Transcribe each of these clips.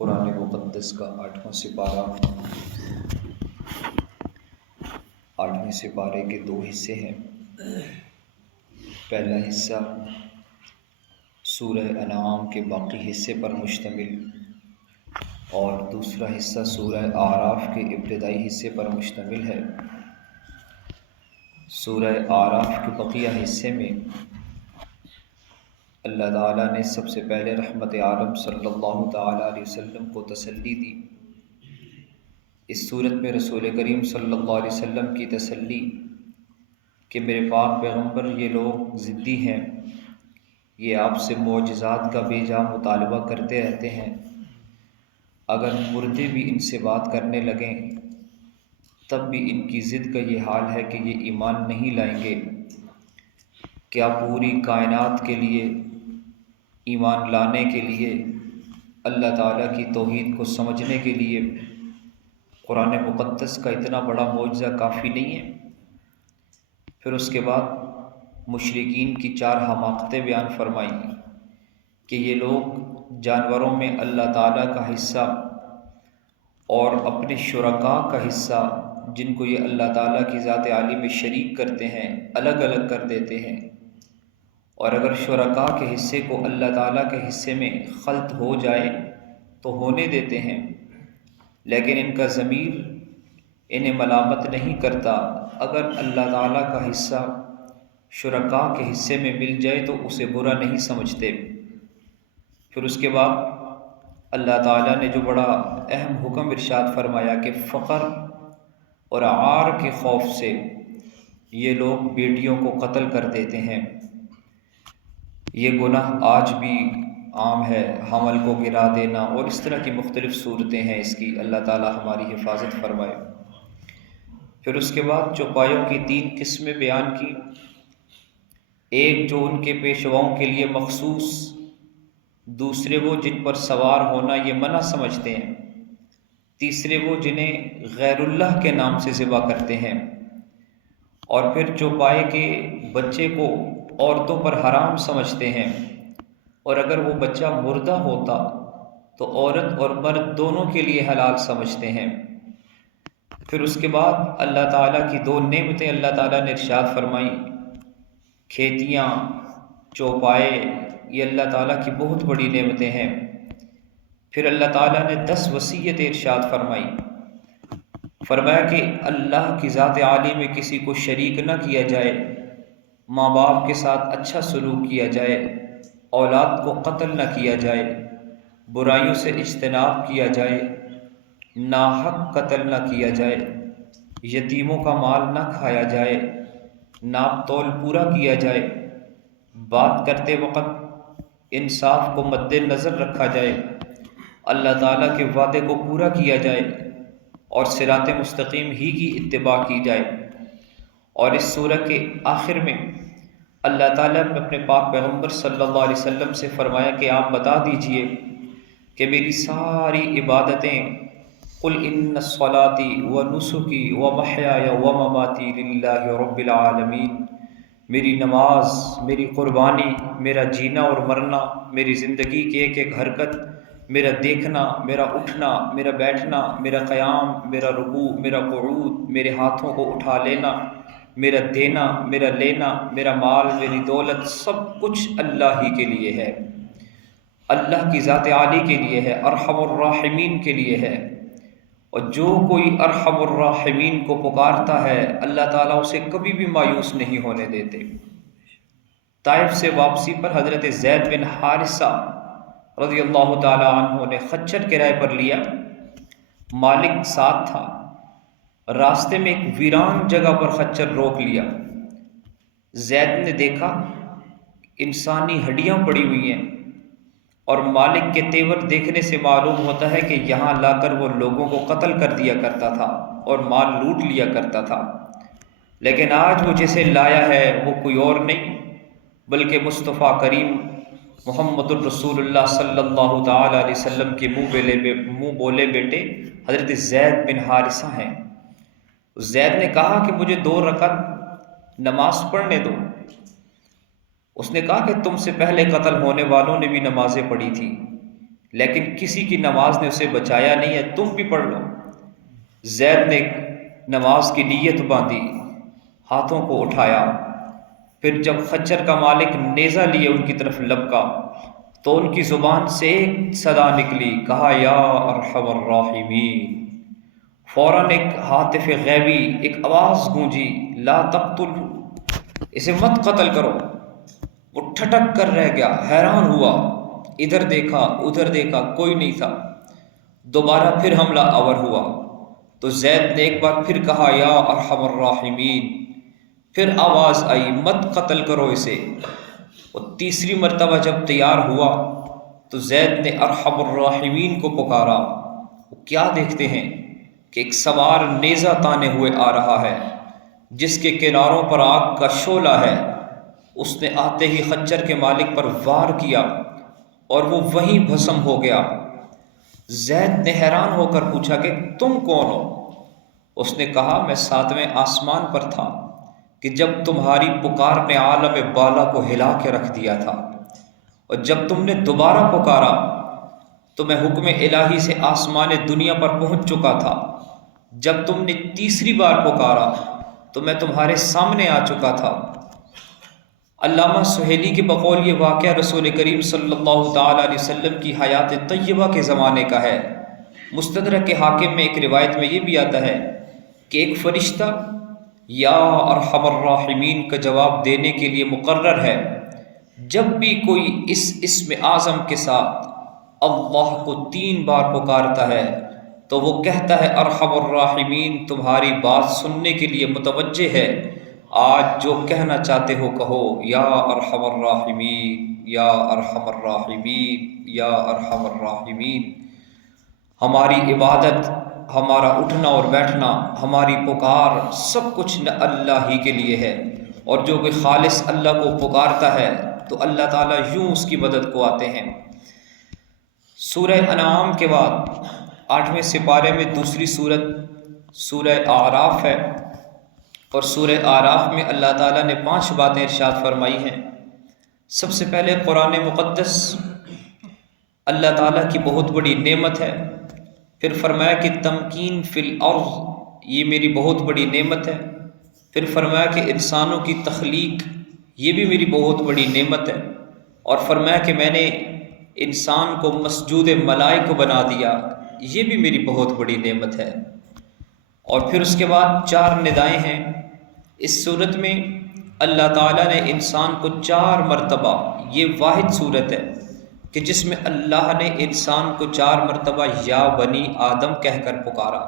قرآن مقدس کا 8واں سپارہ، 8ویں سپارے کے 2 حصے ہیں۔ پہلا حصہ سورہ انعام کے باقی حصے پر مشتمل اور دوسرا حصہ سورہ اعراف کے ابتدائی حصے پر مشتمل ہے۔ سورہ اعراف کے بقیہ حصے میں اللہ تعالیٰ نے سب سے پہلے رحمت عالم صلی اللہ تعالیٰ علیہ وسلم کو تسلی دی۔ اس صورت میں رسول کریم صلی اللہ علیہ وسلم کی تسلی کہ میرے پاک پیغمبر یہ لوگ ضدی ہیں، یہ آپ سے معجزات کا بے جا مطالبہ کرتے رہتے ہیں، اگر مردے بھی ان سے بات کرنے لگیں تب بھی ان کی ضد کا یہ حال ہے کہ یہ ایمان نہیں لائیں گے۔ کیا پوری کائنات کے لیے ایمان لانے کے لیے، اللہ تعالیٰ کی توحید کو سمجھنے کے لیے قرآن مقدس کا اتنا بڑا معجزہ کافی نہیں ہے؟ پھر اس کے بعد مشرکین کی 4 حماقتیں بیان فرمائیں کہ یہ لوگ جانوروں میں اللہ تعالیٰ کا حصہ اور اپنے شرکاء کا حصہ جن کو یہ اللہ تعالیٰ کی ذات عالی میں شریک کرتے ہیں الگ الگ کر دیتے ہیں، اور اگر شرکاء کے حصے کو اللہ تعالیٰ کے حصے میں خلط ہو جائے تو ہونے دیتے ہیں، لیکن ان کا ضمیر انہیں ملامت نہیں کرتا۔ اگر اللہ تعالیٰ کا حصہ شرکاء کے حصے میں مل جائے تو اسے برا نہیں سمجھتے۔ پھر اس کے بعد اللہ تعالیٰ نے جو بڑا اہم حکم ارشاد فرمایا کہ فقر اور عار کے خوف سے یہ لوگ بیٹیوں کو قتل کر دیتے ہیں۔ یہ گناہ آج بھی عام ہے، حمل کو گرا دینا اور اس طرح کی مختلف صورتیں ہیں اس کی، اللہ تعالیٰ ہماری حفاظت فرمائے۔ پھر اس کے بعد چوپایوں کی 3 قسمیں بیان کی، ایک جو ان کے پیشواؤں کے لیے مخصوص، دوسرے وہ جن پر سوار ہونا یہ منع سمجھتے ہیں، تیسرے وہ جنہیں غیر اللہ کے نام سے ذبح کرتے ہیں، اور پھر چوپائے کے بچے کو عورتوں پر حرام سمجھتے ہیں، اور اگر وہ بچہ مردہ ہوتا تو عورت اور مرد دونوں کے لیے حلال سمجھتے ہیں۔ پھر اس کے بعد اللہ تعالیٰ کی 2 نعمتیں اللہ تعالیٰ نے ارشاد فرمائیں، کھیتیاں، چوپائے، یہ اللہ تعالیٰ کی بہت بڑی نعمتیں ہیں۔ پھر اللہ تعالیٰ نے 10 وصیتیں ارشاد فرمائی، فرمایا کہ اللہ کی ذات عالی میں کسی کو شریک نہ کیا جائے، ماں باپ کے ساتھ اچھا سلوک کیا جائے، اولاد کو قتل نہ کیا جائے، برائیوں سے اجتناب کیا جائے، ناحق قتل نہ کیا جائے، یتیموں کا مال نہ کھایا جائے، ناپ تول پورا کیا جائے، بات کرتے وقت انصاف کو مد نظر رکھا جائے، اللہ تعالیٰ کے وعدے کو پورا کیا جائے اور صراط مستقیم ہی کی اتباع کی جائے۔ اور اس سورہ کے آخر میں اللہ تعالیٰ نے اپنے پاک پیغمبر صلی اللہ علیہ وسلم سے فرمایا کہ آپ بتا دیجئے کہ میری ساری عبادتیں، قل ان صلاتي ونسكي ومحياي ومماتي للہ رب العالمین، میری نماز، میری قربانی، میرا جینا اور مرنا، میری زندگی کی ایک ایک حرکت، میرا دیکھنا، میرا اٹھنا، میرا بیٹھنا، میرا قیام، میرا رکوع، میرا قعود، میرے ہاتھوں کو اٹھا لینا، میرا دینا، میرا لینا، میرا مال، میری دولت، سب کچھ اللہ ہی کے لیے ہے، اللہ کی ذات عالی کے لیے ہے، ارحم الراحمین کے لیے ہے۔ اور جو کوئی ارحم الراحمین کو پکارتا ہے اللہ تعالیٰ اسے کبھی بھی مایوس نہیں ہونے دیتے۔ طائف سے واپسی پر حضرت زید بن حارثہ رضی اللہ تعالیٰ عنہ نے خچر کرائے پر لیا، مالک ساتھ تھا، راستے میں ایک ویران جگہ پر خچر روک لیا۔ زید نے دیکھا انسانی ہڈیاں پڑی ہوئی ہیں، اور مالک کے تیور دیکھنے سے معلوم ہوتا ہے کہ یہاں لا کر وہ لوگوں کو قتل کر دیا کرتا تھا اور مال لوٹ لیا کرتا تھا، لیکن آج وہ جسے لایا ہے وہ کوئی اور نہیں بلکہ مصطفیٰ کریم محمد الرسول اللہ صلی اللہ تعالیٰ علیہ وسلم کے منہ بولے بیٹے حضرت زید بن حارثہ ہیں۔ زید نے کہا کہ مجھے 2 رکعت نماز پڑھنے دو۔ اس نے کہا کہ تم سے پہلے قتل ہونے والوں نے بھی نمازیں پڑھی تھی، لیکن کسی کی نماز نے اسے بچایا نہیں ہے، تم بھی پڑھ لو۔ زید نے نماز کی نیت باندھی، ہاتھوں کو اٹھایا، پھر جب خچر کا مالک نیزہ لیے ان کی طرف لپکا تو ان کی زبان سے ایک صدا نکلی، کہا یا ارحم الراحمین۔ فوراً ایک ہاتف غیبی، ایک آواز گونجی، لا تقتل، اسے مت قتل کرو۔ وہ ٹھٹک کر رہ گیا، حیران ہوا، ادھر دیکھا ادھر دیکھا، کوئی نہیں تھا۔ دوبارہ پھر حملہ آور ہوا تو زید نے ایک بار پھر کہا یا ارحم الراحمین، پھر آواز آئی مت قتل کرو اسے۔ وہ تیسری مرتبہ جب تیار ہوا تو زید نے ارحم الراحمین کو پکارا۔ وہ کیا دیکھتے ہیں کہ ایک سوار نیزہ تانے ہوئے آ رہا ہے جس کے کناروں پر آگ کا شعلہ ہے۔ اس نے آتے ہی خچر کے مالک پر وار کیا اور وہ وہیں بھسم ہو گیا۔ زید نے حیران ہو کر پوچھا کہ تم کون ہو؟ اس نے کہا میں 7ویں آسمان پر تھا کہ جب تمہاری پکار نے عالم بالا کو ہلا کے رکھ دیا تھا، اور جب تم نے دوبارہ پکارا تو میں حکم الہی سے آسمان دنیا پر پہنچ چکا تھا۔ جب تم نے تیسری بار پکارا تو میں تمہارے سامنے آ چکا تھا۔ علامہ سہیلی کے بقول یہ واقعہ رسول کریم صلی اللہ تعالیٰ علیہ وسلم کی حیات طیبہ کے زمانے کا ہے۔ مستدرک حاکم میں ایک روایت میں یہ بھی آتا ہے کہ ایک فرشتہ یا ارحم الراحمین کا جواب دینے کے لیے مقرر ہے۔ جب بھی کوئی اس اسم اعظم کے ساتھ اللہ کو 3 بار پکارتا ہے تو وہ کہتا ہے ارحم الراحمین تمہاری بات سننے کے لیے متوجہ ہے، آج جو کہنا چاہتے ہو کہو، یا ارحم الراحمین یا ارحم الراحمین یا ارحم الراحمین۔ ہماری عبادت، ہمارا اٹھنا اور بیٹھنا، ہماری پکار، سب کچھ اللہ ہی کے لیے ہے، اور جو کوئی خالص اللہ کو پکارتا ہے تو اللہ تعالیٰ یوں اس کی مدد کو آتے ہیں۔ سورہ انعام کے بعد 8ویں سپارے میں دوسری سورت سورہ اعراف ہے، اور سورہ اعراف میں اللہ تعالیٰ نے 5 باتیں ارشاد فرمائی ہیں۔ سب سے پہلے قرآن مقدس اللہ تعالیٰ کی بہت بڑی نعمت ہے، پھر فرمایا کہ تمکین فی الارض یہ میری بہت بڑی نعمت ہے، پھر فرمایا کہ انسانوں کی تخلیق یہ بھی میری بہت بڑی نعمت ہے، اور فرمایا کہ میں نے انسان کو مسجود ملائکہ بنا دیا، یہ بھی میری بہت بڑی نعمت ہے۔ اور پھر اس کے بعد 4 ندائیں ہیں۔ اس صورت میں اللہ تعالیٰ نے انسان کو 4 مرتبہ، یہ واحد صورت ہے کہ جس میں اللہ نے انسان کو 4 مرتبہ یا بنی آدم کہہ کر پکارا۔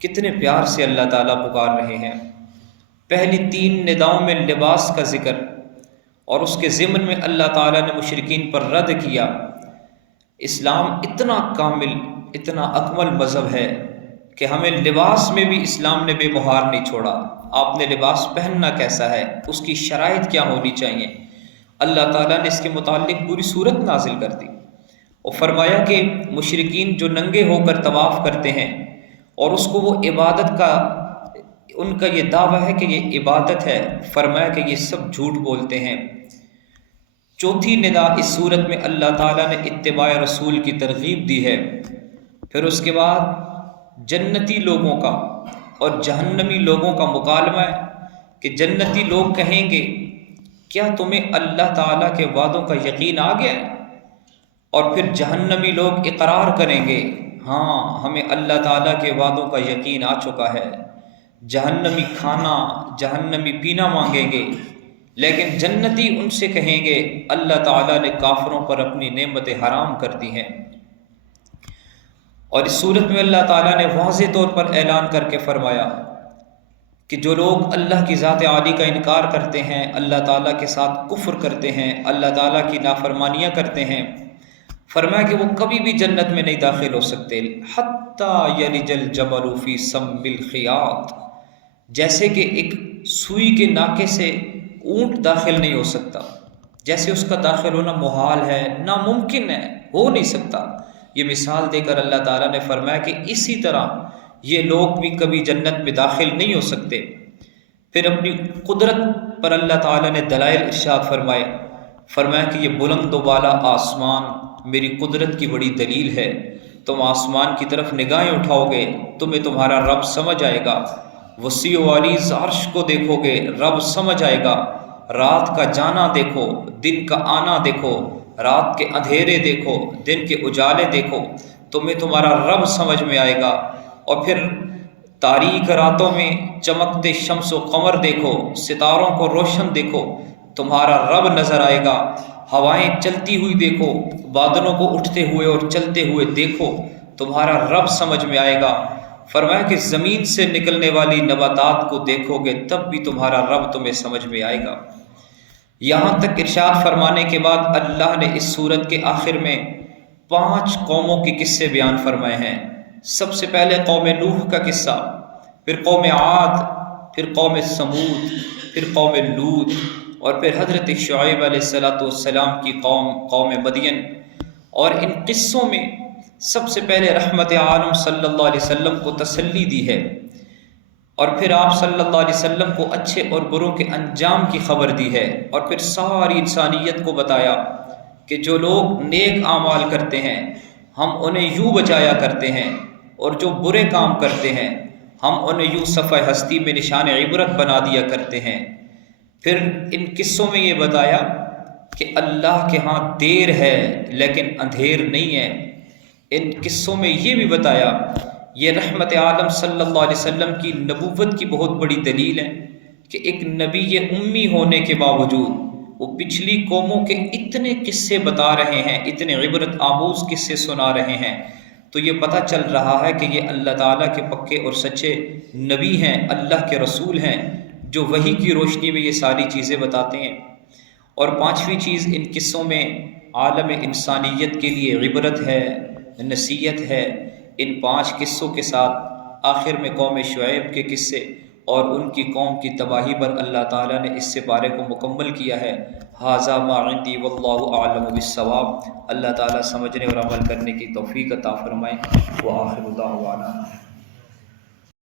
کتنے پیار سے اللہ تعالیٰ پکار رہے ہیں۔ پہلی 3 نداؤں میں لباس کا ذکر، اور اس کے ضمن میں اللہ تعالیٰ نے مشرکین پر رد کیا۔ اسلام اتنا کامل، اتنا اکمل مذہب ہے کہ ہمیں لباس میں بھی اسلام نے بے مہار نہیں چھوڑا۔ آپ نے لباس پہننا کیسا ہے، اس کی شرائط کیا ہونی چاہیے، اللہ تعالیٰ نے اس کے متعلق پوری صورت نازل کر دی، اور فرمایا کہ مشرکین جو ننگے ہو کر طواف کرتے ہیں اور اس کو وہ عبادت کا، ان کا یہ دعویٰ ہے کہ یہ عبادت ہے، فرمایا کہ یہ سب جھوٹ بولتے ہیں۔ چوتھی ندا اس صورت میں اللہ تعالیٰ نے اتباع رسول کی ترغیب دی ہے۔ پھر اس کے بعد جنتی لوگوں کا اور جہنمی لوگوں کا مکالمہ ہے کہ جنتی لوگ کہیں گے کیا تمہیں اللہ تعالیٰ کے وعدوں کا یقین آ گیا ہے؟ اور پھر جہنمی لوگ اقرار کریں گے ہاں ہمیں اللہ تعالیٰ کے وعدوں کا یقین آ چکا ہے۔ جہنمی کھانا، جہنمی پینا مانگیں گے، لیکن جنتی ان سے کہیں گے اللہ تعالیٰ نے کافروں پر اپنی نعمتیں حرام کر دی ہیں۔ اور اس صورت میں اللہ تعالیٰ نے واضح طور پر اعلان کر کے فرمایا کہ جو لوگ اللہ کی ذات عالی کا انکار کرتے ہیں، اللہ تعالیٰ کے ساتھ کفر کرتے ہیں، اللہ تعالیٰ کی نافرمانیاں کرتے ہیں، فرمایا کہ وہ کبھی بھی جنت میں نہیں داخل ہو سکتے، حتیٰ یلج الجمل فی سم الخیاط، جیسے کہ ایک سوئی کے ناکے سے اونٹ داخل نہیں ہو سکتا، جیسے اس کا داخل ہونا محال ہے، ناممکن ہے، ہو نہیں سکتا۔ یہ مثال دے کر اللہ تعالیٰ نے فرمایا کہ اسی طرح یہ لوگ بھی کبھی جنت میں داخل نہیں ہو سکتے۔ پھر اپنی قدرت پر اللہ تعالیٰ نے دلائل ارشاد فرمایا کہ یہ بلند و بالا آسمان میری قدرت کی بڑی دلیل ہے۔ تم آسمان کی طرف نگاہیں اٹھاؤ گے تمہیں تمہارا رب سمجھ آئے گا، وسیع و عریض عرش کو دیکھو گے رب سمجھ آئے گا، رات کا جانا دیکھو، دن کا آنا دیکھو، رات کے اندھیرے دیکھو، دن کے اجالے دیکھو، تمہیں تمہارا رب سمجھ میں آئے گا۔ اور پھر تاریک راتوں میں چمکتے شمس و قمر دیکھو، ستاروں کو روشن دیکھو، تمہارا رب نظر آئے گا۔ ہوائیں چلتی ہوئی دیکھو، بادلوں کو اٹھتے ہوئے اور چلتے ہوئے دیکھو، تمہارا رب سمجھ میں آئے گا۔ فرمایا کہ زمین سے نکلنے والی نباتات کو دیکھو گے تب بھی تمہارا رب تمہیں سمجھ میں آئے گا۔ یہاں تک ارشاد فرمانے کے بعد اللہ نے اس سورت کے آخر میں 5 قوموں کے قصے بیان فرمائے ہیں۔ سب سے پہلے قوم نوح کا قصہ، پھر قوم عاد، پھر قوم سمود، پھر قوم لوط، اور پھر حضرت شعیب علیہ السلام کی قوم مدین۔ اور ان قصوں میں سب سے پہلے رحمت عالم صلی اللہ علیہ وسلم کو تسلی دی ہے، اور پھر آپ صلی اللہ علیہ وسلم کو اچھے اور بروں کے انجام کی خبر دی ہے، اور پھر ساری انسانیت کو بتایا کہ جو لوگ نیک اعمال کرتے ہیں ہم انہیں یوں بچایا کرتے ہیں، اور جو برے کام کرتے ہیں ہم انہیں یوں صفحہ ہستی میں نشان عبرت بنا دیا کرتے ہیں۔ پھر ان قصوں میں یہ بتایا کہ اللہ کے ہاں دیر ہے لیکن اندھیر نہیں ہے۔ ان قصوں میں یہ بھی بتایا، یہ رحمت عالم صلی اللہ علیہ وسلم کی نبوت کی بہت بڑی دلیل ہے کہ ایک نبی امی ہونے کے باوجود وہ پچھلی قوموں کے اتنے قصے بتا رہے ہیں، اتنے عبرت آموز قصے سنا رہے ہیں، تو یہ پتہ چل رہا ہے کہ یہ اللہ تعالیٰ کے پکے اور سچے نبی ہیں، اللہ کے رسول ہیں، جو وحی کی روشنی میں یہ ساری چیزیں بتاتے ہیں۔ اور 5ویں چیز ان قصوں میں عالم انسانیت کے لیے عبرت ہے، نصیحت ہے۔ ان 5 قصوں کے ساتھ آخر میں قوم شعیب کے قصے اور ان کی قوم کی تباہی پر اللہ تعالیٰ نے اس سپارے کو مکمل کیا ہے۔ ھذا ما عندی واللہ اعلم بالصواب۔ اللہ تعالیٰ سمجھنے اور عمل کرنے کی توفیق عطا فرمائے۔ وآخر دعوانا